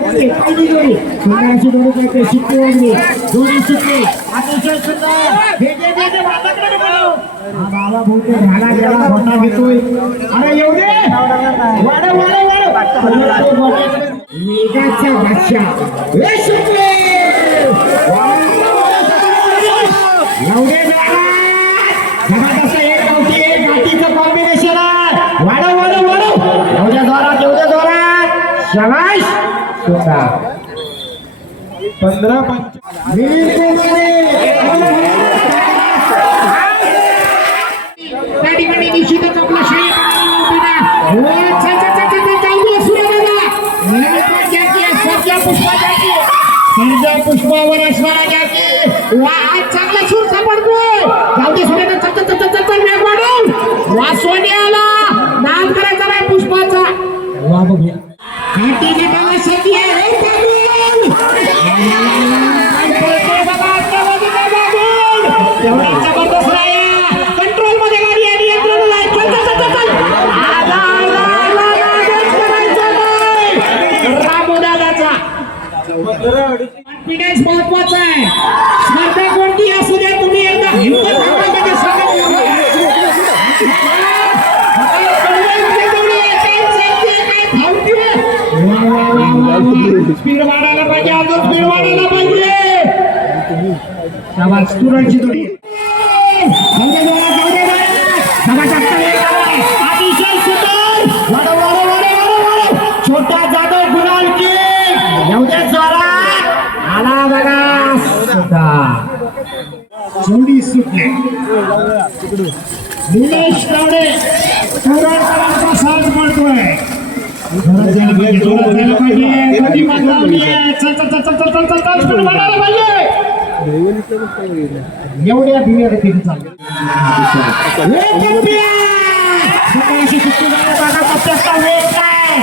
सुंदराची जोडी करते शिकते ओढली जोडी शिकते अतिशय सुंदर बाबा बोलते झाला गेला घोटा घेतोय अरे येऊ दे कॉम्बिनेशन वाढव वाढव वाढव एवढ्या जोरात एवढ्या जोरात शवाश सुद्धा पंधरा त्या ठिकाणी निश्चितच आपलं श्रेय पुष्पावर असणारा चांगला सूर आला नाम करायचा नाही पुष्पाचा कॉन्फिडन्स महत्त्वाचा आहे स्पर्धा कोणती असू द्या तुम्ही एकदा हिंमत स्पीड वाढायला पाहिजे अजून स्पीड वाढायला पाहिजे. स्टुडंटची जोडी वीस सुटले निलेश कावडे पुरणकरांचा साथ पडतोय चल चल चल एवढ्या भिव्या तिथे चालले. सुट्टी झाल्या बागा पत्त्याचा काय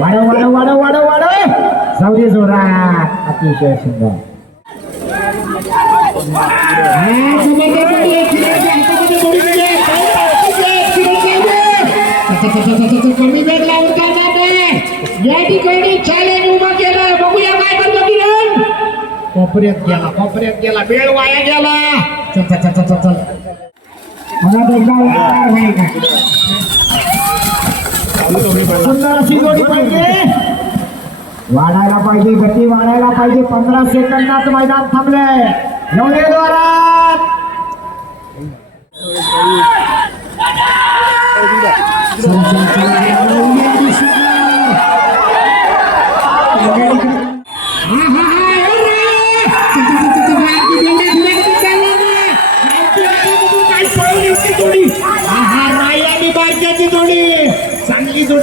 वाढव वाढव वाढव वाढव वाढव जाऊ जोरात अतिशय सुंदर हा, जबरदस्त जोडी आहे. फिरायची हातामध्ये जोडी म्हणजे. कमी वेग लावून चालणार नाही या ठिकाणी चॅलेंज उभं केलं बघूया काय करतो किरण कोपऱ्यात गेला कोपऱ्यात गेला वेळ वाया गेला चल चल चल चल चल चल मला एकदा वाटार होईल का सुंदर अशी जोडी पाहिजे. वाढायला पाहिजे गती वाढायला पाहिजे. पंधरा सेकंदात मैदान थांबलंय. नवले द्वारात. चल, चल, चल,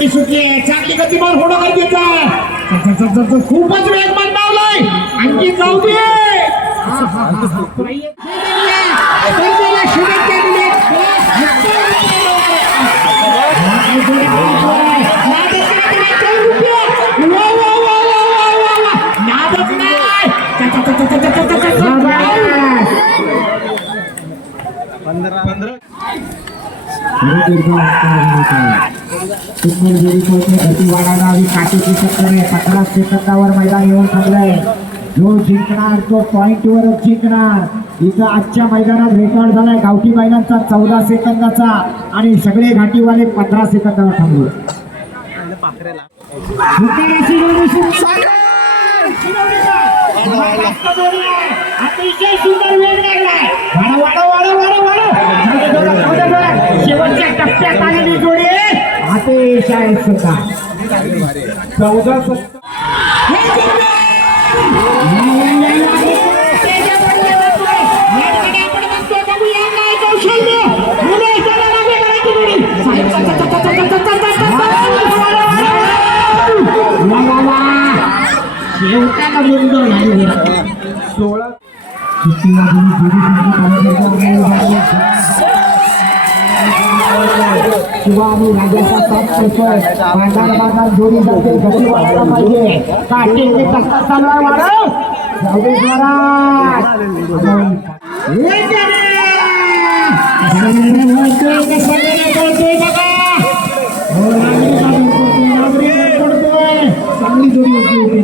गती सुटली आहे चांगली गतिमान होणं गरजेचं आहे खूपच वेग मंदावलाय आणखी जाऊ दे पंधरा पंधरा चिकमलगिरी खेळते काठी चिकत आहे पन्नास सेकंदावर मैदान येऊन थांबलंय जो जिंकणार तो पॉईंटवरच जिंकणार इथं आजच्या मैदानात रेकॉर्ड झालाय गावठी बैलांचा चौदा सेकंदाचा आणि सगळे घाटीवाले पंधरा सेकंदावर थांबले शेवटच्या टप्प्यात आलेली जोड. परीक्षा आहेत चौदा सोळा शिवाजी सब तात्पुरत बाज़ार बाज़ार जोडी जाते घरी वाढायला पाहिजे काटेरी कसा चालू आहे मारो जाऊ दे चांगली जोडी होती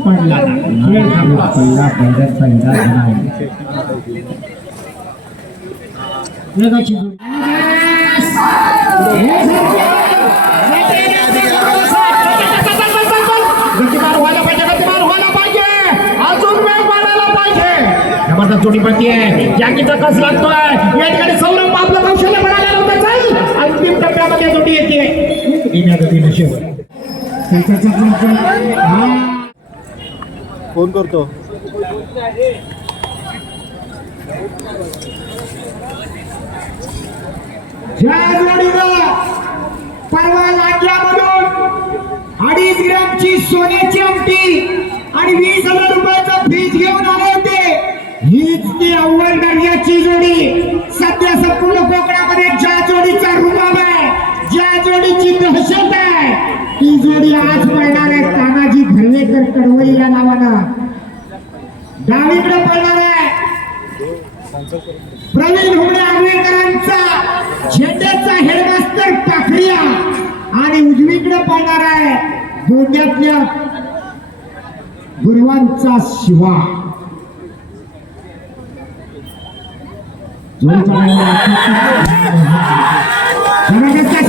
पडला पहिला पहिला पहिला नाही वेगाची व्हायला पाहिजे व्हायला पाहिजे पाहिजे आहे जॅकीचा कस लागतोय या ठिकाणी सौरभ आपलं कौशल्य बनायला नव्हतं चल अंतिम टप्प्यामध्ये जोडी येते फोन करतो. ज्या परवा नाट्यामधून अडीच ग्रॅमची सोन्याची अंगठी आणि वीस हजार रुपयाचा फ्रीज घेऊन आले होते. हीच ती अव्वल दर्जाची जोडी. सध्या संपूर्ण कोकणामध्ये ज्या जोडीचा रुबाब आहे ज्या जोडीची दहशत आहे ती जोडी आज पळणार आहे तानाजी घरवेकर कडवई या नावानं. डावीकडे पळणार आहे. प्रवीण हुबडे आगळेकरांचा झेंड्याचा हेडमास्टर पाखरिया. आणि उजवीकडे पाहणार आहे गोंद्यातल्या गुरुवांचा शिवा. जोडीचा